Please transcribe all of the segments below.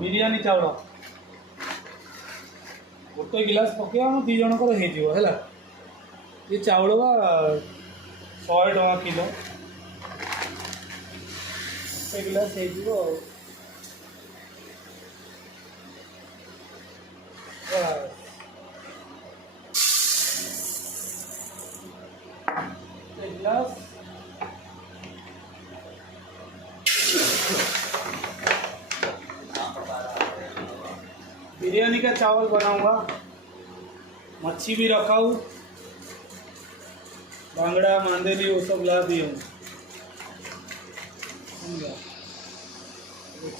बिरयानी चाउल गोटे गिलास पकड़ आम दी जनकर है ये चाउल बा 100 टका किलो गोटे गिलास हो गिलास बिरयानी का चावल बनाऊंगा। मच्छी भी रखा हूँ, बांगड़ा मांदेली वो सब ला दिए हूँ।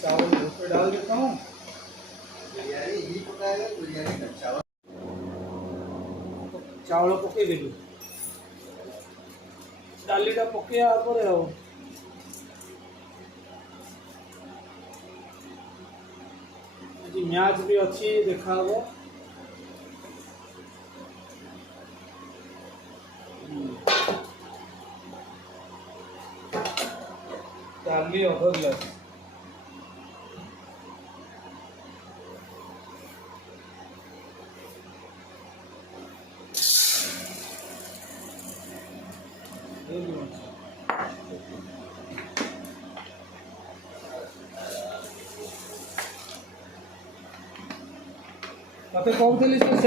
चावल पे डाल देता हूँ। बिरयानी ही पकाएगा, बिरयानी का चावल चावल पकई देवी डालीटा पकड़ा पर मैच भी अच्छी देखा डाली अध गिलास मत कहते